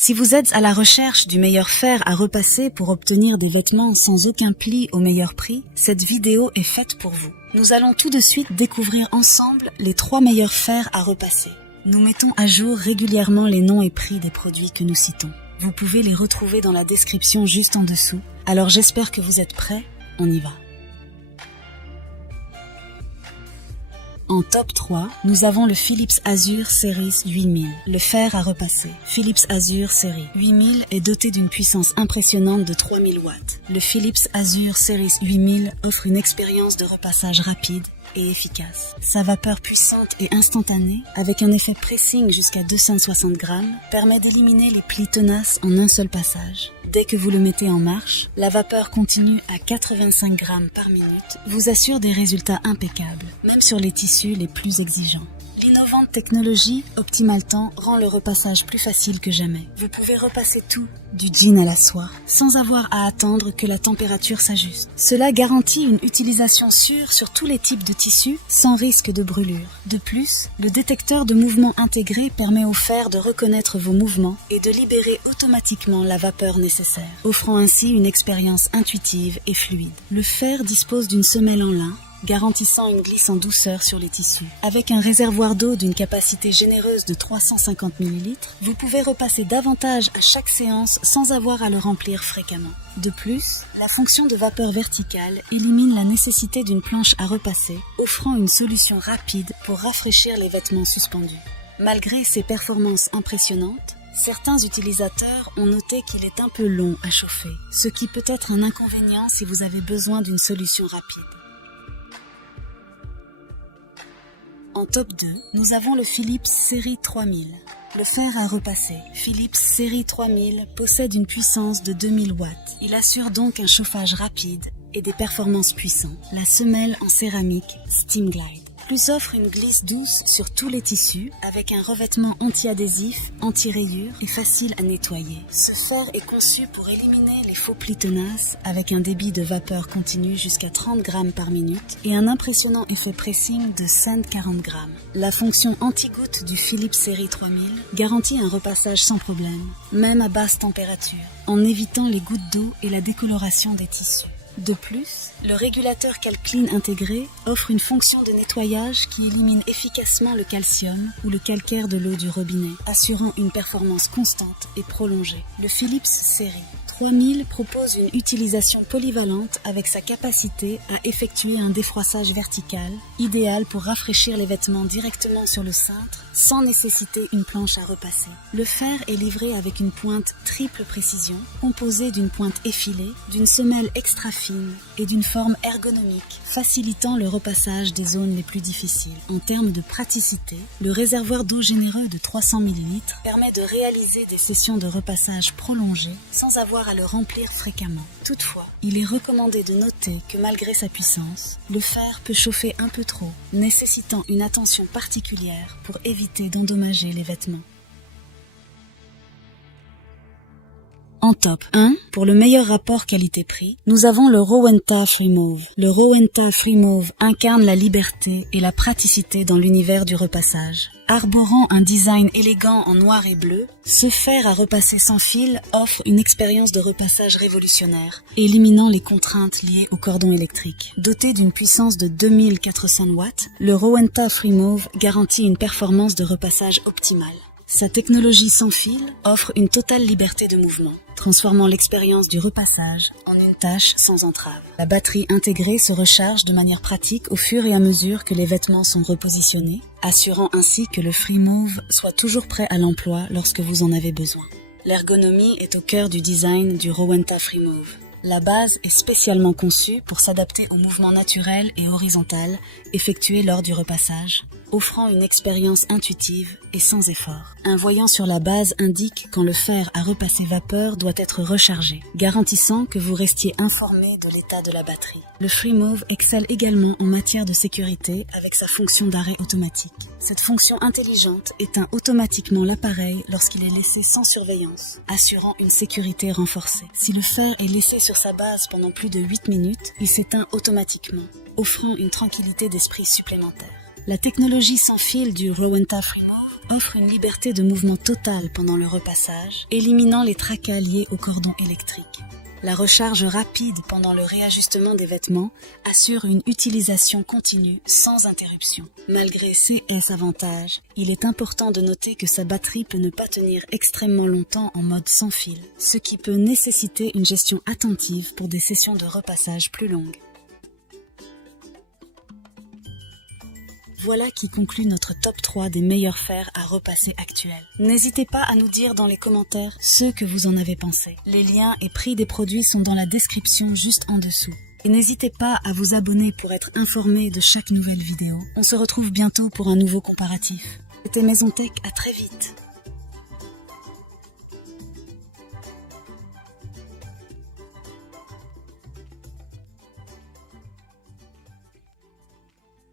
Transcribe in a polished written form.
Si vous êtes à la recherche du meilleur fer à repasser pour obtenir des vêtements sans aucun pli au meilleur prix, cette vidéo est faite pour vous. Nous allons tout de suite découvrir ensemble les 3 meilleurs fers à repasser. Nous mettons à jour régulièrement les noms et prix des produits que nous citons. Vous pouvez les retrouver dans la description juste en dessous. Alors j'espère que vous êtes prêts, on y va. En top 3, nous avons le Philips Azure Series 8000, le fer à repasser. Philips Azure Series 8000 est doté d'une puissance impressionnante de 3000 watts. Le Philips Azure Series 8000 offre une expérience de repassage rapide et efficace. Sa vapeur puissante et instantanée, avec un effet pressing jusqu'à 260 grammes, permet d'éliminer les plis tenaces en un seul passage. Dès que vous le mettez en marche, la vapeur continue à 85 grammes par minute vous assure des résultats impeccables, même sur les tissus les plus exigeants. L'innovante technologie Optimaltemps rend le repassage plus facile que jamais. Vous pouvez repasser tout, du jean à la soie, sans avoir à attendre que la température s'ajuste. Cela garantit une utilisation sûre sur tous les types de tissus, sans risque de brûlure. De plus, le détecteur de mouvement intégré permet au fer de reconnaître vos mouvements et de libérer automatiquement la vapeur nécessaire, offrant ainsi une expérience intuitive et fluide. Le fer dispose d'une semelle en lin, garantissant une glisse en douceur sur les tissus. Avec un réservoir d'eau d'une capacité généreuse de 350 ml, vous pouvez repasser davantage à chaque séance sans avoir à le remplir fréquemment. De plus, la fonction de vapeur verticale élimine la nécessité d'une planche à repasser, offrant une solution rapide pour rafraîchir les vêtements suspendus. Malgré ses performances impressionnantes, certains utilisateurs ont noté qu'il est un peu long à chauffer, ce qui peut être un inconvénient si vous avez besoin d'une solution rapide. En top 2, nous avons le Philips Série 3000. Le fer à repasser. Philips Série 3000 possède une puissance de 2000 watts. Il assure donc un chauffage rapide et des performances puissantes. La semelle en céramique Steam Glide plus offre une glisse douce sur tous les tissus avec un revêtement anti-adhésif, anti-rayures et facile à nettoyer. Ce fer est conçu pour éliminer les faux plis tenaces avec un débit de vapeur continu jusqu'à 30 grammes par minute et un impressionnant effet pressing de 140 grammes. La fonction anti-goutte du Philips Série 3000 garantit un repassage sans problème, même à basse température, en évitant les gouttes d'eau et la décoloration des tissus. De plus, le régulateur CalClean intégré offre une fonction de nettoyage qui élimine efficacement le calcium ou le calcaire de l'eau du robinet, assurant une performance constante et prolongée. Le Philips Série 3000 propose une utilisation polyvalente avec sa capacité à effectuer un défroissage vertical, idéal pour rafraîchir les vêtements directement sur le cintre sans nécessiter une planche à repasser. Le fer est livré avec une pointe triple précision, composée d'une pointe effilée, d'une semelle extra fine et d'une forme ergonomique, facilitant le repassage des zones les plus difficiles. En termes de praticité, le réservoir d'eau généreux de 300 ml permet de réaliser des sessions de repassage prolongées sans avoir à le remplir fréquemment. Toutefois, il est recommandé de noter que malgré sa puissance, le fer peut chauffer un peu trop, nécessitant une attention particulière pour éviter d'endommager les vêtements. En top 1, pour le meilleur rapport qualité-prix, nous avons le Rowenta Freemove. Le Rowenta Freemove incarne la liberté et la praticité dans l'univers du repassage. Arborant un design élégant en noir et bleu, ce fer à repasser sans fil offre une expérience de repassage révolutionnaire, éliminant les contraintes liées au cordon électrique. Doté d'une puissance de 2400 watts, le Rowenta Freemove garantit une performance de repassage optimale. Sa technologie sans fil offre une totale liberté de mouvement, transformant l'expérience du repassage en une tâche sans entrave. La batterie intégrée se recharge de manière pratique au fur et à mesure que les vêtements sont repositionnés, assurant ainsi que le Freemove soit toujours prêt à l'emploi lorsque vous en avez besoin. L'ergonomie est au cœur du design du Rowenta Freemove. La base est spécialement conçue pour s'adapter aux mouvements naturels et horizontaux effectués lors du repassage, offrant une expérience intuitive et sans effort. Un voyant sur la base indique quand le fer à repasser vapeur doit être rechargé, garantissant que vous restiez informé de l'état de la batterie. Le Freemove excelle également en matière de sécurité avec sa fonction d'arrêt automatique. Cette fonction intelligente éteint automatiquement l'appareil lorsqu'il est laissé sans surveillance, assurant une sécurité renforcée. Si le fer est laissé sur sa base pendant plus de 8 minutes, il s'éteint automatiquement, offrant une tranquillité d'esprit supplémentaire. La technologie sans fil du Rowenta Freemove offre une liberté de mouvement totale pendant le repassage, éliminant les tracas liés au cordon électrique. La recharge rapide pendant le réajustement des vêtements assure une utilisation continue sans interruption. Malgré ces avantages, il est important de noter que sa batterie peut ne pas tenir extrêmement longtemps en mode sans fil, ce qui peut nécessiter une gestion attentive pour des sessions de repassage plus longues. Voilà qui conclut notre top 3 des meilleurs fers à repasser actuels. N'hésitez pas à nous dire dans les commentaires ce que vous en avez pensé. Les liens et prix des produits sont dans la description juste en dessous. Et n'hésitez pas à vous abonner pour être informé de chaque nouvelle vidéo. On se retrouve bientôt pour un nouveau comparatif. C'était Maison Tech, à très vite.